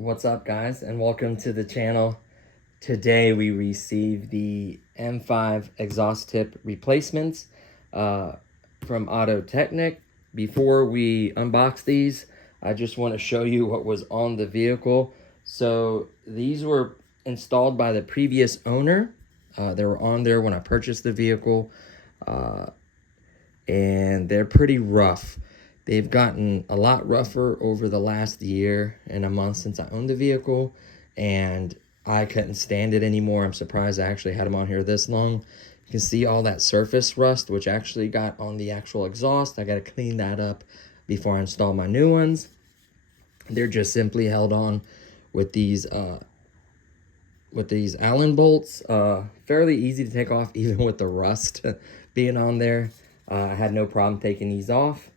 What's up, guys, and welcome to the channel. Today we received the M5 exhaust tip replacements from Auto Technic. Before we unbox these, I just want to show you what was on the vehicle. So these were installed by the previous owner. They were on there when I purchased the vehicle, and they're pretty rough. They've gotten a lot rougher over the last year and a month since I owned the vehicle, and I couldn't stand it anymore. I'm surprised I actually had them on here this long. You can see all that surface rust, which actually got on the actual exhaust. I got to clean that up before I install my new ones. They're just simply held on with these Allen bolts. Fairly easy to take off, even with the rust being on there. I had no problem taking these off.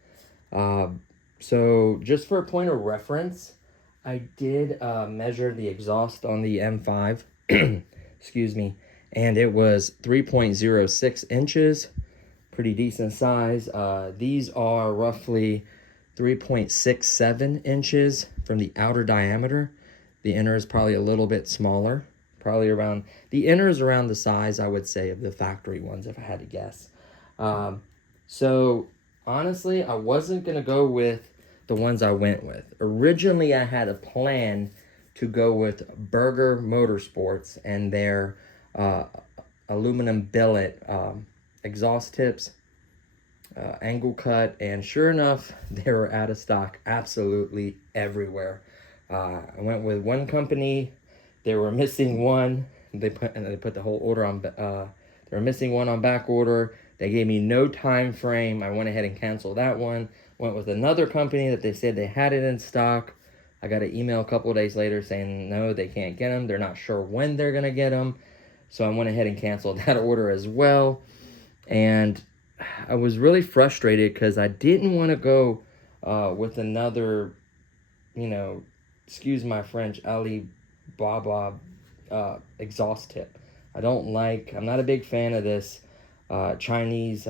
So just for a point of reference, I did measure the exhaust on the M5, excuse me, and it was 3.06 inches, pretty decent size. These are roughly 3.67 inches from the outer diameter. The inner is probably a little bit smaller, probably around, the inner is around the size, I would say, of the factory ones, if I had to guess. So honestly, I wasn't going to go with the ones I went with. Originally, I had a plan to go with Burger Motorsports and their aluminum billet exhaust tips, angle cut, and sure enough, they were out of stock absolutely everywhere. I went with one company. They were missing one. They put the whole order on, they were missing one on back order. They gave me no time frame. I went ahead and canceled that one. Went with another company that they said they had it in stock. I got an email a couple of days later saying no, they can't get them. They're not sure when they're going to get them. So I went ahead and canceled that order as well. And I was really frustrated because I didn't want to go with another, excuse my French, Alibaba exhaust tip. I'm not a big fan of this Chinese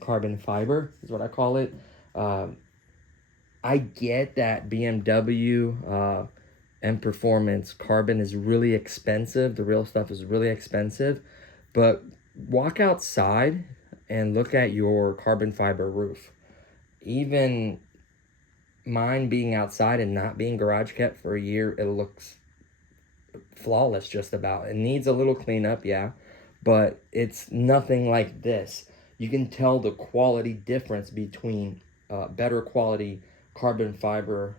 carbon fiber is what I call it. I get that BMW and Performance carbon is really expensive. The real stuff is really expensive, but walk outside and look at your carbon fiber roof. Even mine being outside and not being garage kept for a year, it looks flawless just about. It needs a little cleanup, yeah, but it's nothing like this. You can tell the quality difference between better quality carbon fiber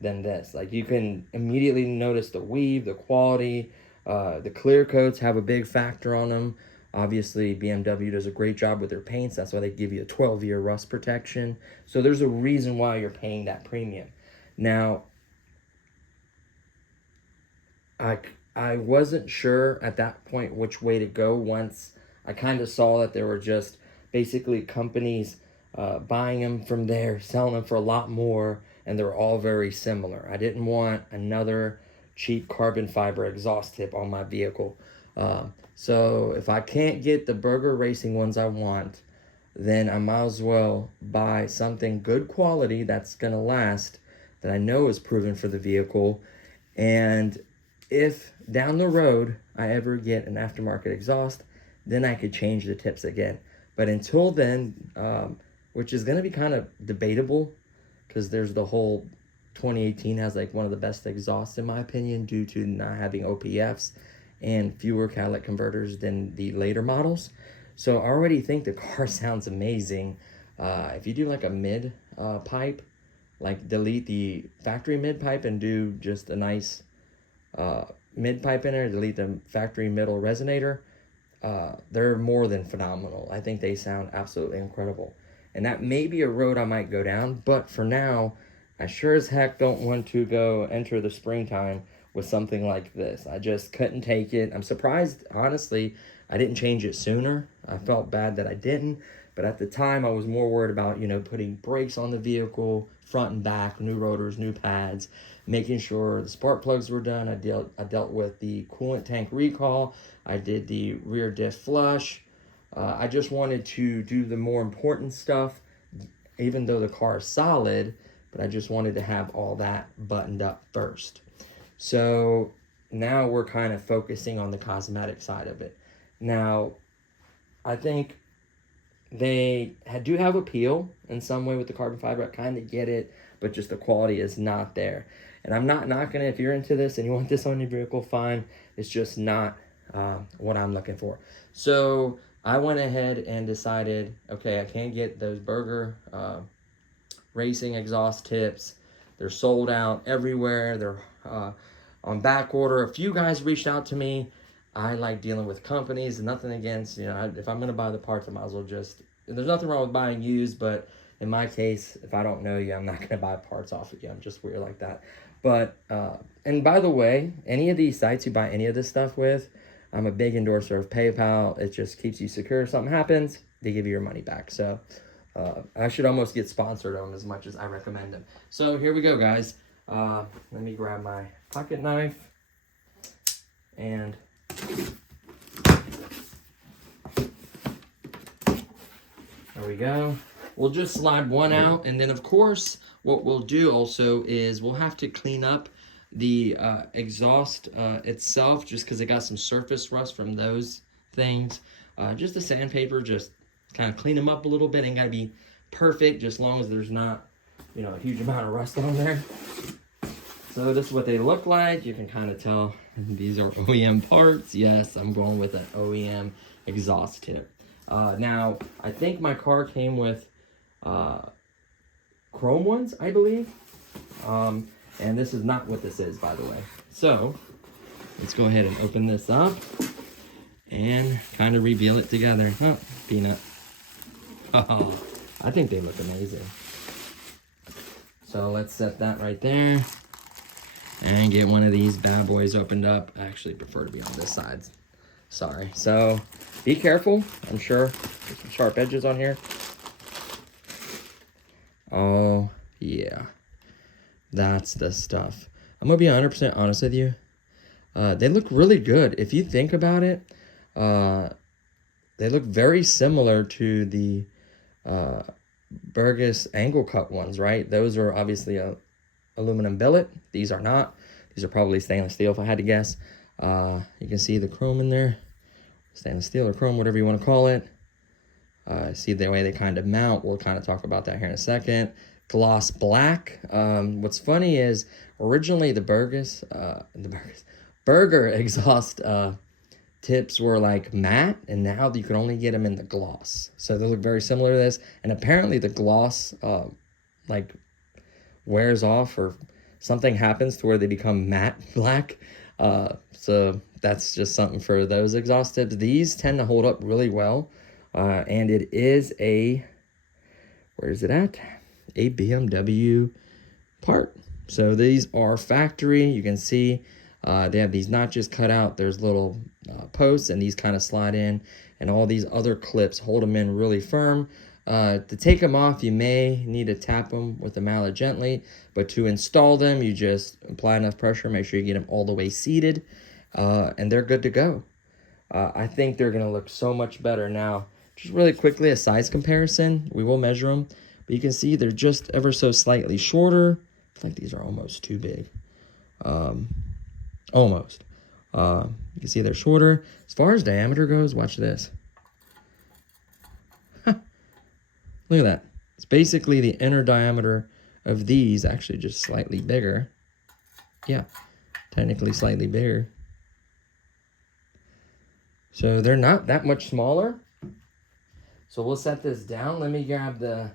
than this. Like, you can immediately notice the weave, the quality. The clear coats have a big factor on them. Obviously, BMW does a great job with their paints. That's why they give you a 12-year rust protection. So there's a reason why you're paying that premium. Now, I wasn't sure at that point which way to go once I kind of saw that there were just basically companies buying them from there, selling them for a lot more, and they're all very similar. I didn't want another cheap carbon fiber exhaust tip on my vehicle. So if I can't get the Burger Racing ones I want, then I might as well buy something good quality that's going to last, that I know is proven for the vehicle. And if down the road I ever get an aftermarket exhaust, then I could change the tips again. But until then, which is going to be kind of debatable, because there's the whole 2018 has like one of the best exhausts in my opinion due to not having OPFs and fewer catalytic converters than the later models. So I already think the car sounds amazing. If you do like a mid pipe, like delete the factory mid pipe and do just a nice mid pipe in there, delete the factory middle resonator, they're more than phenomenal. I think they sound absolutely incredible. And that may be a road I might go down, but for now, I sure as heck don't want to go enter the springtime with something like this. I just couldn't take it. I'm surprised, honestly, I didn't change it sooner. I felt bad that I didn't, but at the time I was more worried about, putting brakes on the vehicle, front and back, new rotors, new pads, making sure the spark plugs were done. I dealt with the coolant tank recall. I did the rear diff flush. I just wanted to do the more important stuff, even though the car is solid, but I just wanted to have all that buttoned up first. So now we're kind of focusing on the cosmetic side of it. Now, I think they do have appeal in some way with the carbon fiber. I kind of get it, but just the quality is not there. And I'm not knocking it. If you're into this and you want this on your vehicle, fine. It's just not what I'm looking for. So I went ahead and decided, okay, I can't get those Burger racing exhaust tips. They're sold out everywhere. They're on back order. A few guys reached out to me. I like dealing with companies. Nothing against, if I'm going to buy the parts, I might as well just, there's nothing wrong with buying used, but in my case, if I don't know you, I'm not going to buy parts off of you. I'm just weird like that. But, and by the way, any of these sites you buy any of this stuff with, I'm a big endorser of PayPal. It just keeps you secure. If something happens, they give you your money back. So I should almost get sponsored on them as much as I recommend them. So here we go, guys. Let me grab my pocket knife. And there we go. We'll just slide one out, and then of course what we'll do also is we'll have to clean up the exhaust itself, just because it got some surface rust from those things. Just the sandpaper, just kind of clean them up a little bit. Ain't gotta be perfect, just as long as there's not, a huge amount of rust on there. So this is what they look like. You can kind of tell these are OEM parts. Yes, I'm going with an OEM exhaust tip. Now, I think my car came with chrome ones, I believe. And this is not what this is, by the way. So, let's go ahead and open this up and kind of reveal it together. Oh, peanut. Oh, I think they look amazing. So, let's set that right there and get one of these bad boys opened up. I actually prefer to be on this side. Sorry. So, be careful. I'm sure there's some sharp edges on here. Oh, yeah. That's the stuff. I'm going to be 100% honest with you. They look really good. If you think about it, they look very similar to the Burgess angle cut ones, right? Those are obviously a aluminum billet. These are not. These are probably stainless steel if I had to guess. You can see the chrome in there. Stainless steel or chrome, whatever you want to call it. See the way they kind of mount. We'll kind of talk about that here in a second. Gloss black. What's funny is originally the Burger exhaust tips were like matte, and now you can only get them in the gloss. So they look very similar to this. And apparently the gloss like wears off, or something happens to where they become matte black. So that's just something for those exhaust tips. These tend to hold up really well. And it is a, where is it at? A BMW part. So these are factory. You can see they have these notches cut out. There's little posts, and these kind of slide in, and all these other clips hold them in really firm. To take them off, you may need to tap them with a mallet gently, but to install them, you just apply enough pressure, make sure you get them all the way seated, and they're good to go. I think they're going to look so much better. Now, just really quickly, a size comparison. We will measure them, but you can see they're just ever so slightly shorter. I think these are almost too big. Almost. You can see they're shorter. As far as diameter goes, watch this. Look at that. It's basically the inner diameter of these, actually just slightly bigger. Yeah, technically slightly bigger. So they're not that much smaller. So we'll set this down. Let me grab the,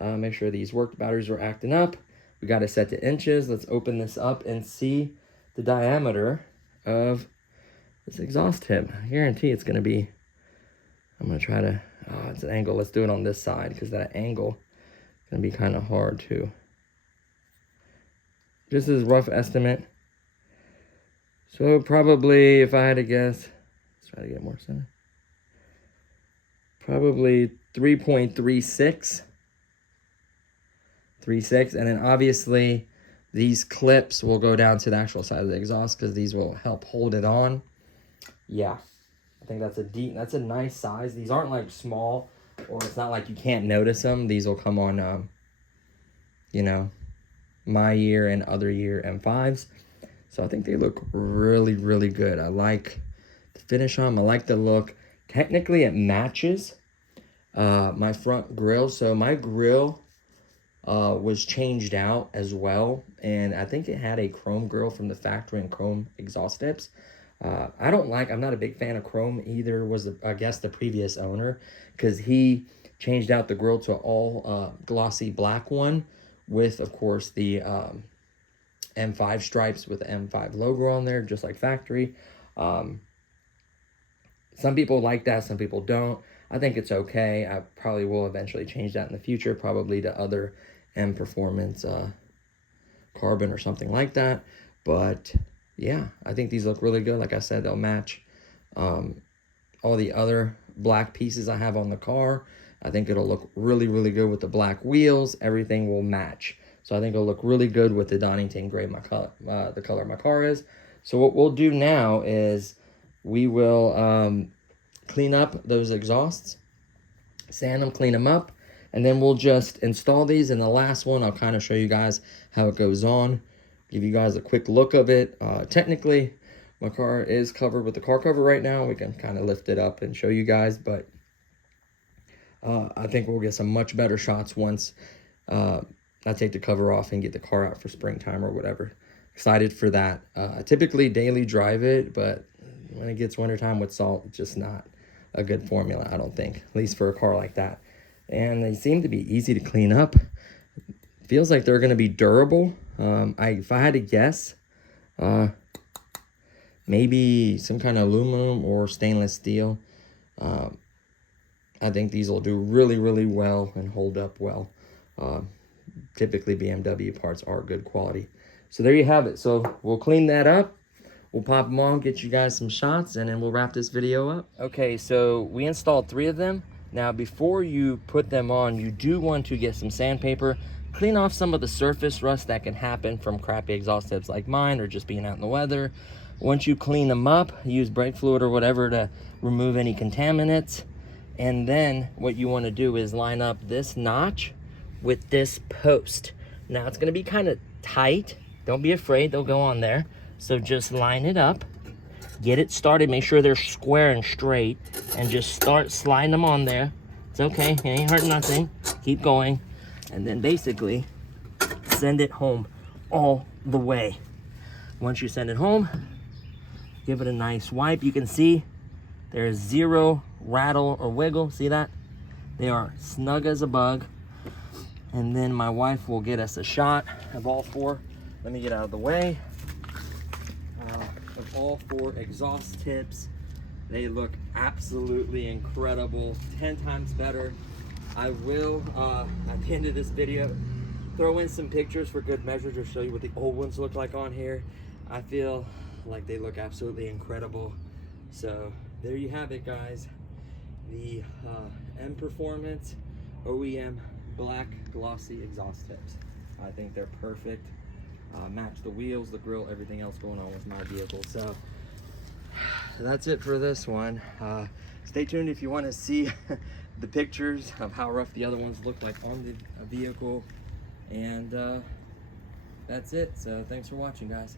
make sure these work. Batteries are acting up. We got to set to inches. Let's open this up and see the diameter of this exhaust tip. I guarantee it's going to be, I'm going to try to, it's an angle. Let's do it on this side, because that angle is going to be kind of hard too. Just as a rough estimate. So probably, if I had to guess, let's try to get more center. Probably 3.36. 3.6. And then obviously these clips will go down to the actual side of the exhaust, because these will help hold it on. Yeah. I think that's a nice size. These aren't like small, or it's not like you can't notice them. These will come on, you know, my year and other year M5s. So I think they look really, really good. I like the finish on them. I like the look. Technically, it matches my front grille. So my grille was changed out as well, and I think it had a chrome grille from the factory and chrome exhaust tips. I'm not a big fan of chrome either, was I guess the previous owner, because he changed out the grille to all glossy black one with, of course, the M5 stripes with the M5 logo on there, just like factory. Some people like that, some people don't. I think it's okay. I probably will eventually change that in the future, probably to other M Performance carbon or something like that. But yeah, I think these look really good. Like I said, they'll match all the other black pieces I have on the car. I think it'll look really, really good with the black wheels. Everything will match. So I think it'll look really good with the Donington gray, the color my car is. So what we'll do now is we will clean up those exhausts, sand them, clean them up, and then we'll just install these. And the last one, I'll kind of show you guys how it goes on, give you guys a quick look of it. Technically, my car is covered with the car cover right now. We can kind of lift it up and show you guys, but I think we'll get some much better shots once I take the cover off and get the car out for springtime or whatever. Excited for that. I typically daily drive it, but when it gets wintertime with salt, it's just not a good formula, I don't think, at least for a car like that. And they seem to be easy to clean up. Feels like they're going to be durable. If I had to guess, maybe some kind of aluminum or stainless steel. I think these will do really, really well and hold up well. Typically BMW parts are good quality. So there you have it. So we'll clean that up. We'll pop them on, get you guys some shots, and then we'll wrap this video up. Okay, so we installed 3 of them. Now, before you put them on, you do want to get some sandpaper, clean off some of the surface rust that can happen from crappy exhaust tips like mine or just being out in the weather. Once you clean them up, use brake fluid or whatever to remove any contaminants. And then what you want to do is line up this notch with this post. Now, it's going to be kind of tight. Don't be afraid, they'll go on there. So just line it up, get it started, make sure they're square and straight, and just start sliding them on there. It's okay, it ain't hurt nothing. Keep going, and then basically send it home all the way. Once you send it home, give it a nice wipe. You can see there's zero rattle or wiggle. See that? They are snug as a bug. And then my wife will get us a shot of all 4. Let me get out of the way. Of all 4 exhaust tips. They look absolutely incredible, 10 times better. I will, at the end of this video, throw in some pictures for good measure to show you what the old ones look like on here. I feel like they look absolutely incredible. So there you have it, guys. The M Performance OEM black glossy exhaust tips. I think they're perfect. Match the wheels, the grille, everything else going on with my vehicle. So that's it for this one. Stay tuned if you want to see the pictures of how rough the other ones look like on the vehicle. And that's it. So thanks for watching, guys.